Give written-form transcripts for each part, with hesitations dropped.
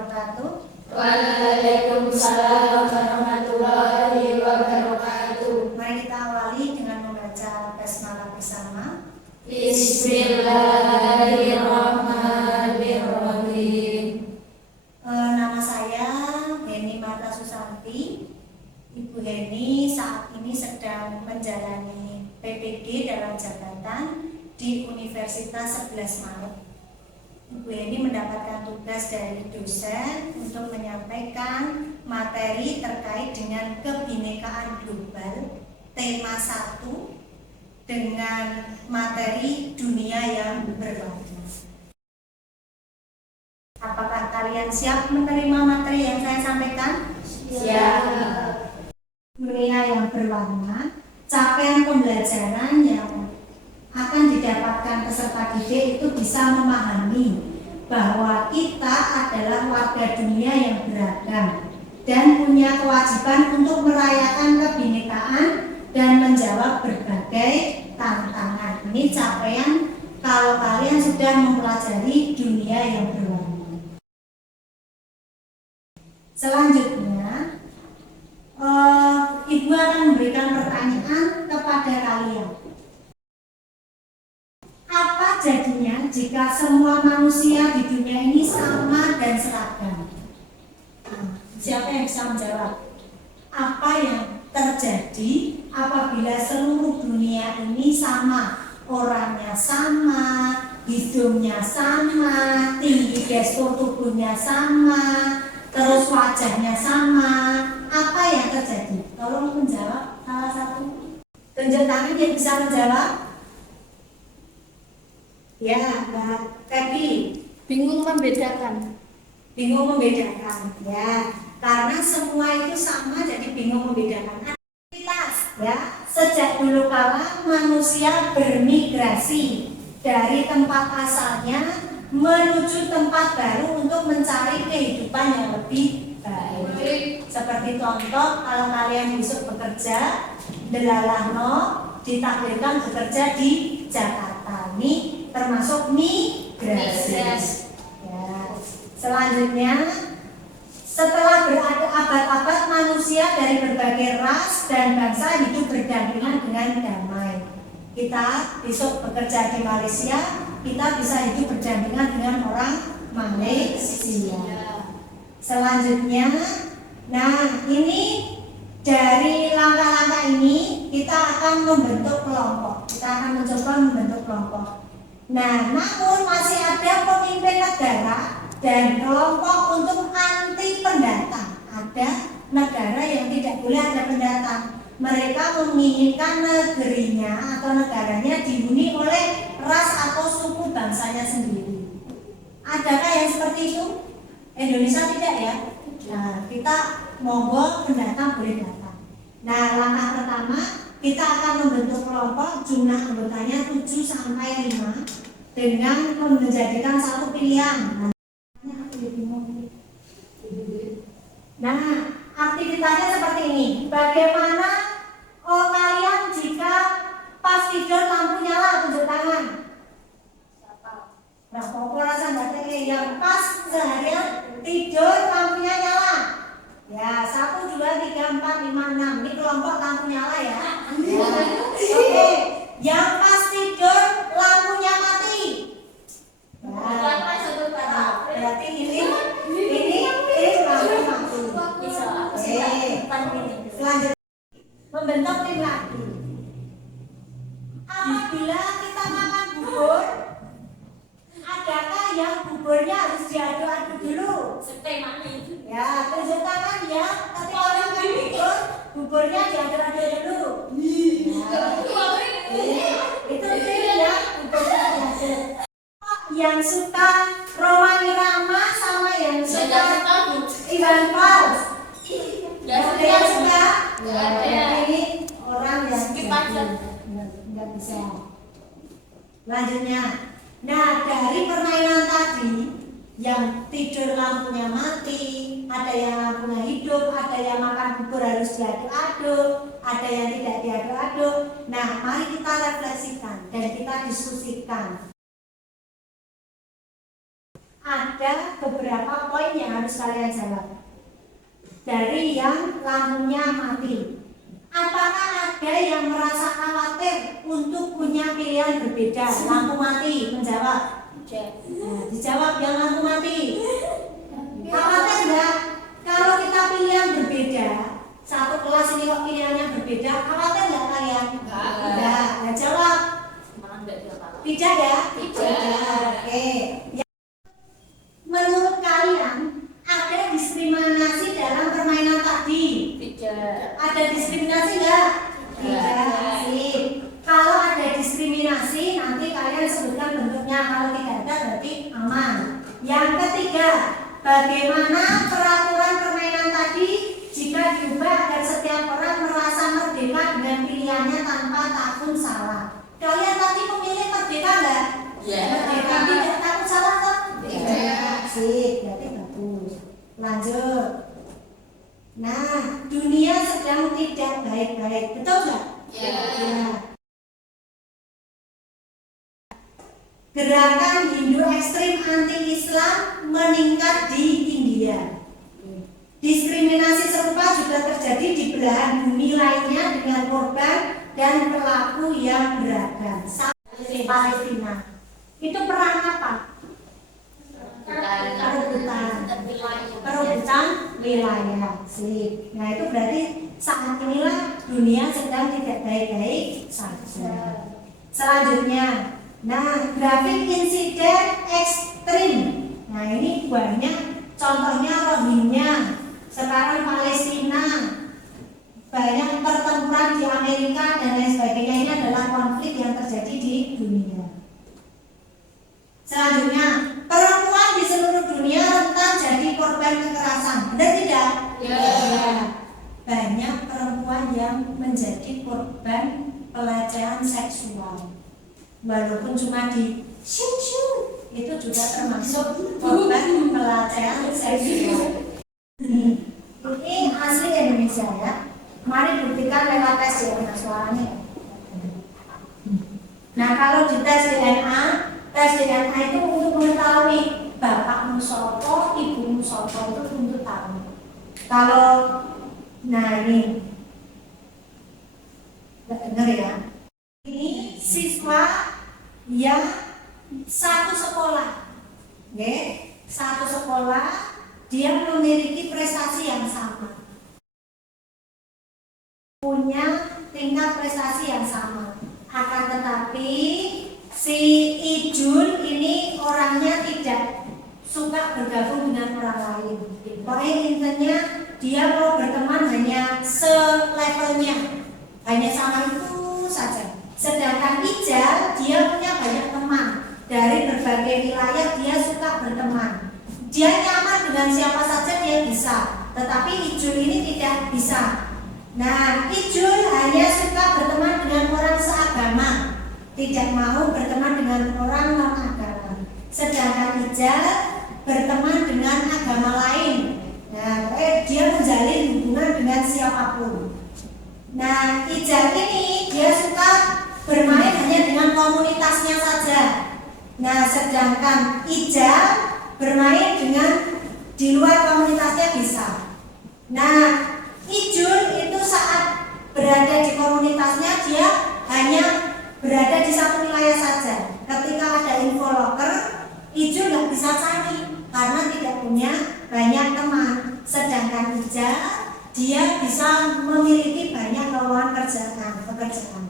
wabarakatuh. Waalaikumsalam warahmatullahi wabarakatuh. Mari kita awali dengan membaca basmalah bersama. Bismillahirrahmanirrahim. Nama saya Heni Marta Susanti. Ibu Heni saat ini sedang menjalani PPD dalam jabatan di Universitas 11 Maret. Ibu Heni mendapatkan tugas dari dosen untuk menyampaikan materi terkait dengan kebinekaan global, tema 1 dengan materi dunia yang berwarna. Apakah kalian siap menerima materi yang saya sampaikan? Siap. Dunia yang berwarna, capaian pembelajaran yang akan didapatkan peserta didik itu bisa memahami bahwa kita adalah warga dunia yang beragam dan punya kewajiban untuk merayakan kebinekaan dan menjawab berbagai tantangan. Ini capaian kalau kalian sudah mempelajari dunia yang berwarna. Selanjutnya, Ibu akan memberikan pertanyaan kepada kalian. Apa jadinya jika semua manusia di dunia ini sama dan seragam? Siapa yang bisa menjawab? Apa yang terjadi apabila seluruh dunia ini sama? Orangnya sama, hidungnya sama, tinggi gestur tubuhnya sama, terus wajahnya sama. Apa yang terjadi? Tolong menjawab salah satu. Tunjuk tangan yang bisa menjawab. Ya, Mbak Febi. Bingung membedakan. Bingung membedakan, ya. Karena semua itu sama, jadi bingung membedakan. Aktivitas, ya. Sejak dulu kala manusia bermigrasi dari tempat asalnya menuju tempat baru untuk mencari kehidupan yang lebih baik. Seperti contoh, kalau kalian besok bekerja, delalahno ditakdirkan bekerja di Jakarta. Ini termasuk migrasi. Ya. Selanjutnya, setelah berabad-abad manusia dari berbagai ras dan bangsa hidup berdampingan dengan damai. Kita besok bekerja di Malaysia, kita bisa hidup berdampingan dengan orang Malaysia. Selanjutnya, nah ini dari langkah-langkah ini kita akan membentuk kelompok. Kita akan mencoba membentuk kelompok. Nah, namun masih ada pemimpin negara dan kelompok untuk anti pendatang. Ada negara yang tidak boleh ada pendatang. Mereka menginginkan negerinya atau negaranya dihuni oleh ras atau suku bangsanya sendiri. Adakah yang seperti itu? Indonesia tidak ya? Nah, kita monggo pendatang boleh datang. Nah, langkah pertama kita akan membentuk kelompok, jumlah anggotanya 7 sampai 5 dengan menjadikan satu pilihan. Nah, aktivitasnya seperti ini. Bagaimana kalian jika pas tidur lampu nyala? Tunjuk tangan. Nah, populasi yang pas seharian tidur lampunya nyala. Ya, 1, 2, 3, 4, 5, 6. Ini kelompok lampu nyala ya. Oke, yang pas tidur lampunya mati. Berarti ini lampu mati. Selanjutnya membentuk tim lagi. Apabila kita makan bubur, adakah yang buburnya harus diaduk-aduk dulu? Ya, tunjuk tangan ya. Ketika makan bubur, buburnya diaduk-aduk dulu. Itu tim ya, buburnya diaduk. Yang suka Roma Irama sama yang suka Iwan Fals. Ada yang suka? Ini orang yang nggak bisa. Selanjutnya, nah dari permainan tadi yang tidur lampunya mati, ada yang lampunya hidup, ada yang makan bubur harus diaduk-aduk, ada yang tidak diaduk-aduk. Nah, mari kita refleksikan dan kita diskusikan. ada beberapa poin yang harus kalian jawab. Dari yang lampunya mati, apakah ada yang merasa khawatir untuk punya pilihan berbeda? Lampu mati, menjawab. Nah, dijawab yang lampu mati. Khawatir enggak? Kalau kita pilihan berbeda, satu kelas ini kok pilihannya berbeda, khawatir enggak kalian? Enggak. Nah, jawab. Tidak ya? Tidak. Oke. Menurut kalian ada diskriminasi dalam permainan tadi? Tidak. Ada diskriminasi enggak? Tidak. Sip. Kalau ada diskriminasi, nanti kalian sebutkan bentuknya. Kalau tidak ada, berarti aman. Yang ketiga, bagaimana peraturan permainan tadi jika diubah agar setiap orang merasa merdeka dengan pilihannya tanpa takut salah? Kalian tadi memilih merdeka enggak? Ya. Merdeka, tidak takut salah kan? Tidak. Sip, berarti bagus. Lanjut. Nah, dunia sedang tidak baik-baik, betul nggak? Ya. Gerakan Hindu ekstrim anti-Islam meningkat di India. Diskriminasi serupa juga terjadi di belahan bumi lainnya dengan korban dan pelaku yang beragam. Di Palestina. Itu perang apa? Perebutan wilayah. Sip. Nah, itu berarti saat inilah dunia sedang tidak baik-baik saja. Selanjutnya, nah, grafik insiden ekstrim. Nah, ini banyak contohnya Rohingya, sekarang Palestina, banyak pertempuran di Amerika dan lain sebagainya. Ini adalah konflik yang terjadi di dunia. Selanjutnya, perempuan di seluruh dunia rentan jadi korban kekerasan. Benar tidak? Ya. Banyak perempuan yang menjadi korban pelecehan seksual. Walaupun cuma di shoo, itu juga termasuk korban pelecehan seksual. Ini asli Indonesia ya. Mari buktikan lewat tes DNA suaranya. Nah, kalau di tes DNA itu untuk mengetahui bapakmu sopo, ibumu sopo, itu untuk tahu. Kalau, nah ini, dengar ya. Ini siswa yang satu sekolah, satu sekolah, dia memiliki prestasi yang sama, punya tingkat prestasi yang sama. Akan tetapi si Ijul ini orangnya tidak suka bergabung dengan orang lain. Pokoknya intinya dia mau berteman hanya selevelnya, hanya sama itu saja. Sedangkan Ijal dia punya banyak teman dari berbagai wilayah, dia suka berteman. Dia nyaman dengan siapa saja dia bisa, tetapi Ijul ini tidak bisa. Nah, Ijul hanya suka berteman dengan orang seagama, tidak mau berteman dengan orang non-agama. Sedangkan Ijal berteman dengan agama lain. Nah, dia menjalin hubungan dengan siapapun. Nah, Ijal ini dia suka bermain hanya dengan komunitasnya saja. Nah, sedangkan Ijal bermain dengan di luar komunitasnya bisa. Nah, Ijul itu saat berada di komunitasnya dia hanya berada di satu wilayah saja. Ketika ada info loker, Ijul nggak bisa cari karena tidak punya banyak teman. Sedangkan Ijal dia bisa memiliki banyak lowongan pekerjaan.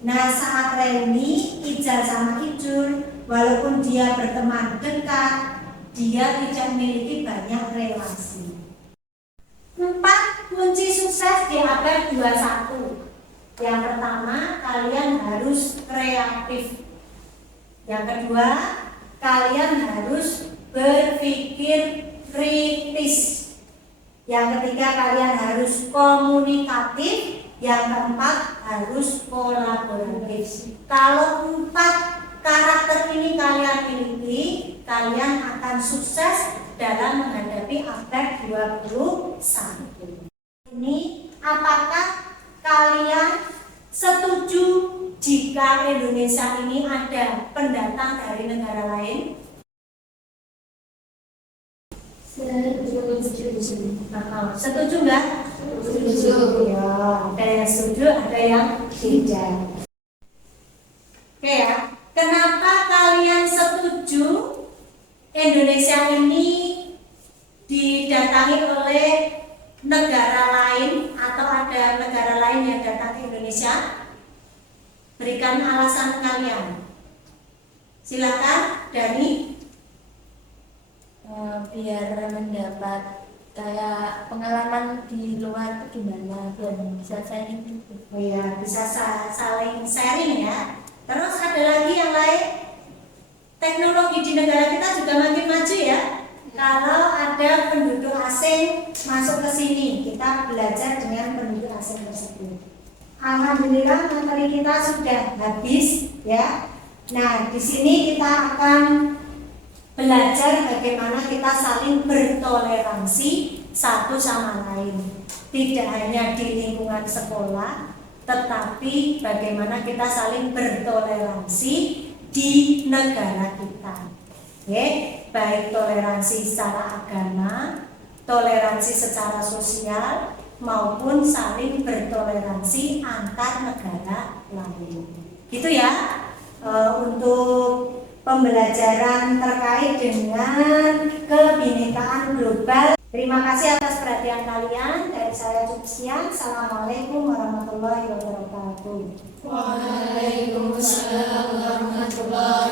Nah, saat reuni Ijal sama Ijul, walaupun dia berteman dekat, dia tidak memiliki banyak relasi. 4 kunci sukses di abad 21. Yang pertama, kalian harus kreatif. Yang kedua, kalian harus berpikir kritis. Yang ketiga, kalian harus komunikatif. Yang keempat, harus kolaboratif. Kalau 4 karakter ini kalian miliki, kalian akan sukses dalam menghadapi abad 21. Ini apakah kalian setuju jika Indonesia ini ada pendatang dari negara lain? Setuju nggak? Setuju. Ya, ada yang setuju, ada yang tidak. Oke ya, kenapa kalian setuju Indonesia ini didatangi oleh negara lain atau ada negara lain yang datang ke Indonesia? Berikan alasan kalian. Silakan, Dani. Biar mendapat kayak pengalaman di luar itu gimana, biar bisa sharing gitu. Oh ya, bisa saling sharing ya. Terus ada lagi yang lain. Teknologi di negara kita juga makin maju ya. Kalau ada penduduk asing masuk ke sini, kita belajar dengan penduduk asing tersebut. Alhamdulillah materi kita sudah habis ya. Nah, di sini kita akan belajar bagaimana kita saling bertoleransi satu sama lain. Tidak hanya di lingkungan sekolah, tetapi bagaimana kita saling bertoleransi di negara kita. Oke, baik toleransi secara agama, toleransi secara sosial, maupun saling bertoleransi antar negara lain. Gitu ya, untuk pembelajaran terkait dengan kebinekaan global. Terima kasih atas perhatian kalian. Dari saya cukup sekian. Assalamualaikum warahmatullahi wabarakatuh. Waalaikumsalam warahmatullahi